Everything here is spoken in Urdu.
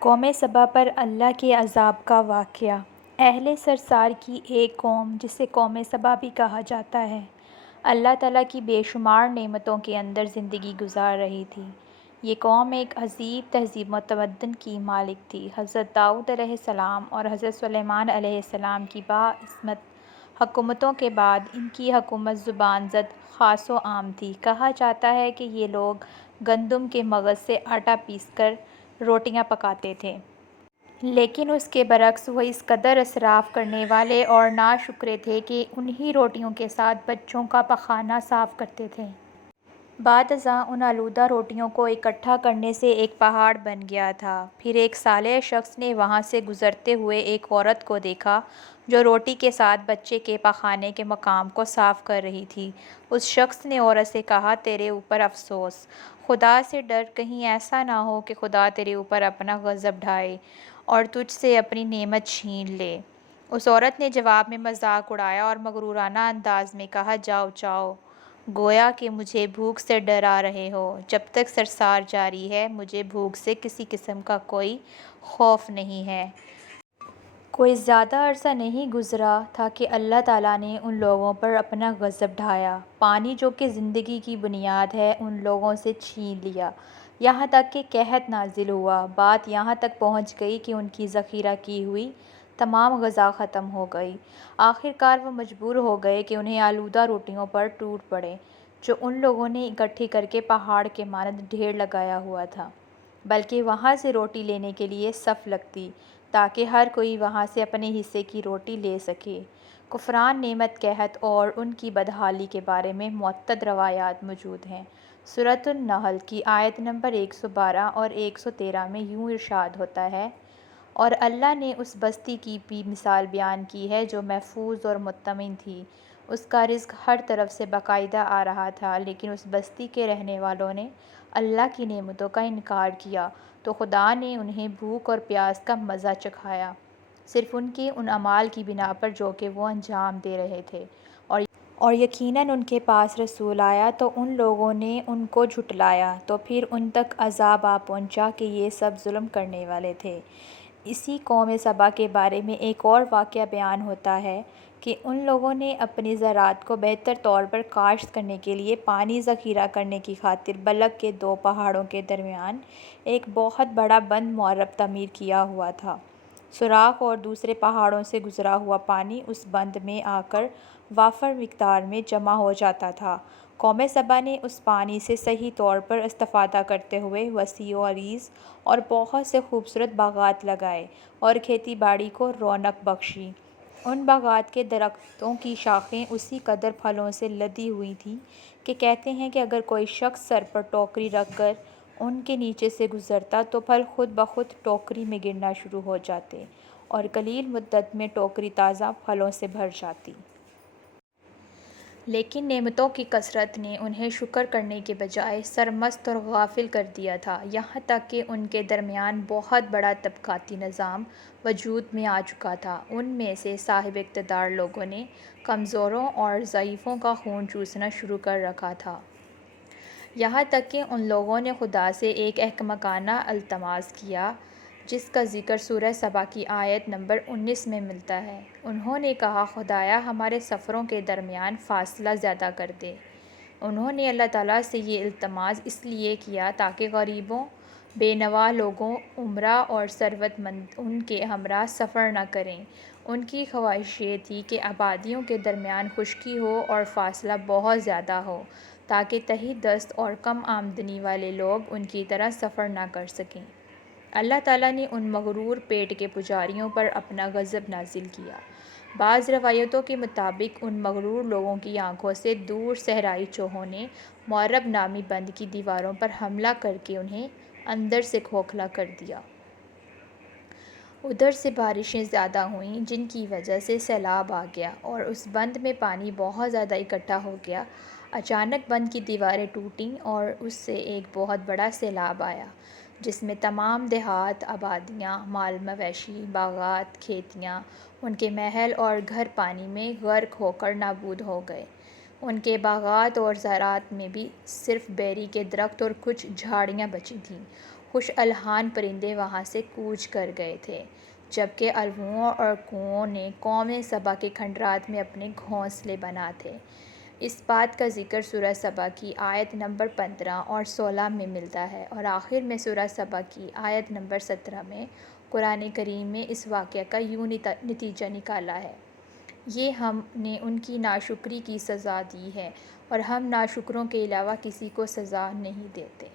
قوم سبا پر اللہ کے عذاب کا واقعہ۔ اہل سرسار کی ایک قوم جسے قوم سبا بھی کہا جاتا ہے، اللہ تعالیٰ کی بے شمار نعمتوں کے اندر زندگی گزار رہی تھی۔ یہ قوم ایک عظیم تہذیب و تمدن کی مالک تھی۔ حضرت داؤد علیہ السلام اور حضرت سلیمان علیہ السلام کی باعظمت حکومتوں کے بعد ان کی حکومت زبان زد خاص و عام تھی۔ کہا جاتا ہے کہ یہ لوگ گندم کے مغز سے آٹا پیس کر روٹیاں پکاتے تھے۔ لیکن اس کے برعکس وہ اس قدر اسراف کرنے والے اور ناشکرے تھے کہ انہی روٹیوں کے ساتھ بچوں کا پخانہ صاف کرتے تھے۔ بعد ازاں ان آلودہ روٹیوں کو اکٹھا کرنے سے ایک پہاڑ بن گیا تھا۔ پھر ایک صالح شخص نے وہاں سے گزرتے ہوئے ایک عورت کو دیکھا جو روٹی کے ساتھ بچے کے پخانے کے مقام کو صاف کر رہی تھی۔ اس شخص نے عورت سے کہا، تیرے اوپر افسوس! خدا سے ڈر، کہیں ایسا نہ ہو کہ خدا تیرے اوپر اپنا غضب ڈھائے اور تجھ سے اپنی نعمت چھین لے۔ اس عورت نے جواب میں مذاق اڑایا اور مغرورانہ انداز میں کہا، جاؤ جاؤ، گویا کہ مجھے بھوک سے ڈرا رہے ہو۔ جب تک سرسار جاری ہے مجھے بھوک سے کسی قسم کا کوئی خوف نہیں ہے۔ کوئی زیادہ عرصہ نہیں گزرا تھا کہ اللہ تعالیٰ نے ان لوگوں پر اپنا غضب ڈھایا۔ پانی جو کہ زندگی کی بنیاد ہے ان لوگوں سے چھین لیا، یہاں تک کہ قحط نازل ہوا۔ بات یہاں تک پہنچ گئی کہ ان کی ذخیرہ کی ہوئی تمام غذا ختم ہو گئی۔ آخر کار وہ مجبور ہو گئے کہ انہیں آلودہ روٹیوں پر ٹوٹ پڑیں جو ان لوگوں نے اکٹھی کرکے پہاڑ کے مانند ڈھیر لگایا ہوا تھا، بلکہ وہاں سے روٹی لینے کے لیے صف لگتی تاکہ ہر کوئی وہاں سے اپنے حصے کی روٹی لے سکے۔ کفران نعمت، قحط اور ان کی بدحالی کے بارے میں متعدد روایات موجود ہیں۔ سورۃ النحل کی آیت نمبر 112 اور 113 میں یوں ارشاد ہوتا ہے، اور اللہ نے اس بستی کی بھی مثال بیان کی ہے جو محفوظ اور مطمئن تھی۔ اس کا رزق ہر طرف سے باقاعدہ آ رہا تھا، لیکن اس بستی کے رہنے والوں نے اللہ کی نعمتوں کا انکار کیا تو خدا نے انہیں بھوک اور پیاس کا مزہ چکھایا، صرف ان کے ان اعمال کی بنا پر جو کہ وہ انجام دے رہے تھے۔ اور یقیناً ان کے پاس رسول آیا تو ان لوگوں نے ان کو جھٹلایا، تو پھر ان تک عذاب آ پہنچا کہ یہ سب ظلم کرنے والے تھے۔ اسی قوم سبا کے بارے میں ایک اور واقعہ بیان ہوتا ہے کہ ان لوگوں نے اپنی زراعت کو بہتر طور پر کاشت کرنے کے لیے پانی ذخیرہ کرنے کی خاطر بلک کے دو پہاڑوں کے درمیان ایک بہت بڑا بند معرب تعمیر کیا ہوا تھا۔ سوراخ اور دوسرے پہاڑوں سے گزرا ہوا پانی اس بند میں آ کر وافر مقدار میں جمع ہو جاتا تھا۔ قوم سبا نے اس پانی سے صحیح طور پر استفادہ کرتے ہوئے وسیع و عریض اور بہت سے خوبصورت باغات لگائے اور کھیتی باڑی کو رونق بخشی۔ ان باغات کے درختوں کی شاخیں اسی قدر پھلوں سے لدی ہوئی تھیں کہ کہتے ہیں کہ اگر کوئی شخص سر پر ٹوکری رکھ کر ان کے نیچے سے گزرتا تو پھل خود بخود ٹوکری میں گرنا شروع ہو جاتے اور قلیل مدت میں ٹوکری تازہ پھلوں سے بھر جاتی۔ لیکن نعمتوں کی کثرت نے انہیں شکر کرنے کے بجائے سرمست اور غافل کر دیا تھا، یہاں تک کہ ان کے درمیان بہت بڑا طبقاتی نظام وجود میں آ چکا تھا۔ ان میں سے صاحب اقتدار لوگوں نے کمزوروں اور ضعیفوں کا خون چوسنا شروع کر رکھا تھا، یہاں تک کہ ان لوگوں نے خدا سے ایک احمقانہ التماس کیا جس کا ذکر سورہ سبا کی آیت نمبر 19 میں ملتا ہے۔ انہوں نے کہا، خدایا ہمارے سفروں کے درمیان فاصلہ زیادہ کر دے۔ انہوں نے اللہ تعالیٰ سے یہ التماس اس لیے کیا تاکہ غریبوں، بے نوا لوگوں، امراء اور ثروت مند ان کے ہمراہ سفر نہ کریں۔ ان کی خواہش یہ تھی کہ آبادیوں کے درمیان خشکی ہو اور فاصلہ بہت زیادہ ہو تاکہ تہی دست اور کم آمدنی والے لوگ ان کی طرح سفر نہ کر سکیں۔ اللہ تعالیٰ نے ان مغرور پیٹ کے پجاریوں پر اپنا غضب نازل کیا۔ بعض روایتوں کے مطابق ان مغرور لوگوں کی آنکھوں سے دور صحرائی چوہوں نے معرب نامی بند کی دیواروں پر حملہ کر کے انہیں اندر سے کھوکھلا کر دیا۔ ادھر سے بارشیں زیادہ ہوئیں جن کی وجہ سے سیلاب آ گیا اور اس بند میں پانی بہت زیادہ اکٹھا ہو گیا۔ اچانک بند کی دیواریں ٹوٹیں اور اس سے ایک بہت بڑا سیلاب آیا جس میں تمام دیہات، آبادیاں، مال مویشی، باغات، کھیتیاں، ان کے محل اور گھر پانی میں غرق ہو کر نابود ہو گئے۔ ان کے باغات اور زراعت میں بھی صرف بیری کے درخت اور کچھ جھاڑیاں بچی تھیں۔ خوش الحان پرندے وہاں سے کوچ کر گئے تھے، جبکہ الوؤں اور کوؤں نے قوم سبا کے کھنڈرات میں اپنے گھونسلے بنا تھے۔ اس بات کا ذکر سورہ سبا کی آیت نمبر 15 اور 16 میں ملتا ہے، اور آخر میں سورہ سبا کی آیت نمبر 17 میں قرآن کریم میں اس واقعہ کا یوں نتیجہ نکالا ہے: یہ ہم نے ان کی ناشکری کی سزا دی ہے، اور ہم ناشکروں کے علاوہ کسی کو سزا نہیں دیتے۔